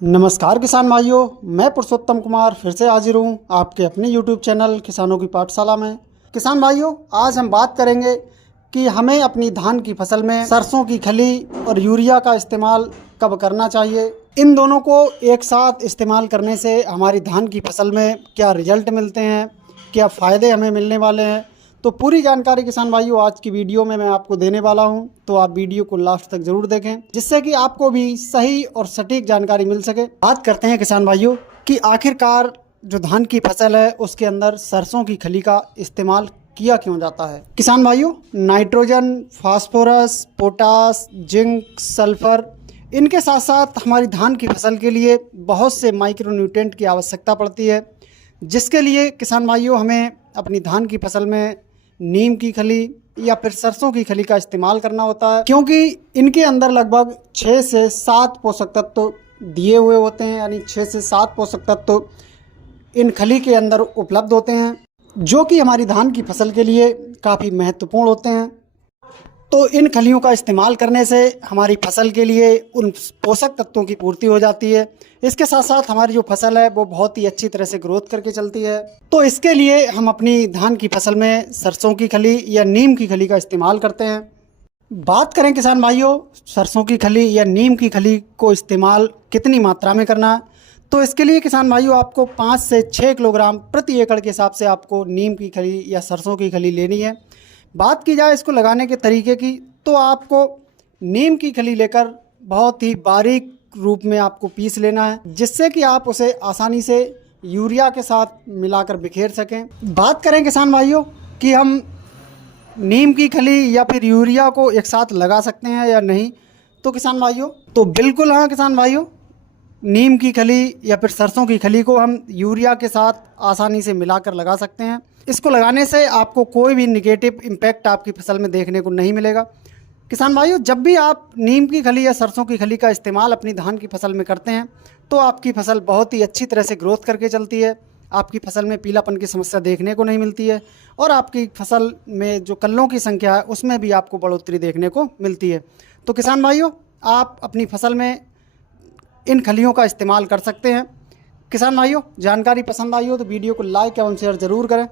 नमस्कार किसान भाइयों, मैं पुरुषोत्तम कुमार फिर से हाजिर हूँ आपके अपने YouTube चैनल किसानों की पाठशाला में। किसान भाइयों, आज हम बात करेंगे कि हमें अपनी धान की फसल में सरसों की खली और यूरिया का इस्तेमाल कब करना चाहिए। इन दोनों को एक साथ इस्तेमाल करने से हमारी धान की फसल में क्या रिजल्ट मिलते हैं, क्या फ़ायदे हमें मिलने वाले हैं, तो पूरी जानकारी किसान भाइयों आज की वीडियो में मैं आपको देने वाला हूं। तो आप वीडियो को लास्ट तक जरूर देखें, जिससे कि आपको भी सही और सटीक जानकारी मिल सके। बात करते हैं किसान भाइयों कि आखिरकार जो धान की फसल है उसके अंदर सरसों की खली का इस्तेमाल किया क्यों जाता है। किसान भाइयों, nitrogen, phosphorus, potash, zinc, sulphur, इनके साथ साथ हमारी धान की फसल के लिए बहुत से माइक्रो न्यूट्रिएंट की आवश्यकता पड़ती है, जिसके लिए किसान भाइयों हमें अपनी धान की फसल में नीम की खली या फिर सरसों की खली का इस्तेमाल करना होता है, क्योंकि इनके अंदर लगभग 6 से 7 पोषक तत्व दिए हुए होते हैं। यानी 6 से 7 पोषक तत्व इन खली के अंदर उपलब्ध होते हैं, जो कि हमारी धान की फसल के लिए काफ़ी महत्वपूर्ण होते हैं। तो इन खलियों का इस्तेमाल करने से हमारी फसल के लिए उन पोषक तत्वों की पूर्ति हो जाती है। इसके साथ साथ हमारी जो फसल है वो बहुत ही अच्छी तरह से ग्रोथ करके चलती है। तो इसके लिए हम अपनी धान की फसल में सरसों की खली या नीम की खली का इस्तेमाल करते हैं। बात करें किसान भाइयों, सरसों की खली या नीम की खली को इस्तेमाल कितनी मात्रा में करना है, तो इसके लिए किसान भाइयों आपको 5 से 6 किलोग्राम प्रति एकड़ के हिसाब से आपको नीम की खली या सरसों की खली लेनी है। बात की जाए इसको लगाने के तरीके की, तो आपको नीम की खली लेकर बहुत ही बारीक रूप में आपको पीस लेना है, जिससे कि आप उसे आसानी से यूरिया के साथ मिलाकर बिखेर सकें। बात करें किसान भाइयों कि हम नीम की खली या फिर यूरिया को एक साथ लगा सकते हैं या नहीं, तो किसान भाइयों तो बिल्कुल हाँ किसान भाइयों, नीम की खली या फिर सरसों की खली को हम यूरिया के साथ आसानी से मिलाकर लगा सकते हैं। इसको लगाने से आपको कोई भी निगेटिव इम्पैक्ट आपकी फसल में देखने को नहीं मिलेगा। किसान भाइयों, जब भी आप नीम की खली या सरसों की खली का इस्तेमाल अपनी धान की फसल में करते हैं तो आपकी फसल बहुत ही अच्छी तरह से ग्रोथ करके चलती है। आपकी फसल में पीलापन की समस्या देखने को नहीं मिलती है और आपकी फसल में जो कल्लों की संख्या है उसमें भी आपको बढ़ोतरी देखने को मिलती है। तो किसान भाइयों, आप अपनी फसल में इन खलियों का इस्तेमाल कर सकते हैं। किसान भाइयों, जानकारी पसंद आई हो तो वीडियो को लाइक एवं शेयर ज़रूर करें।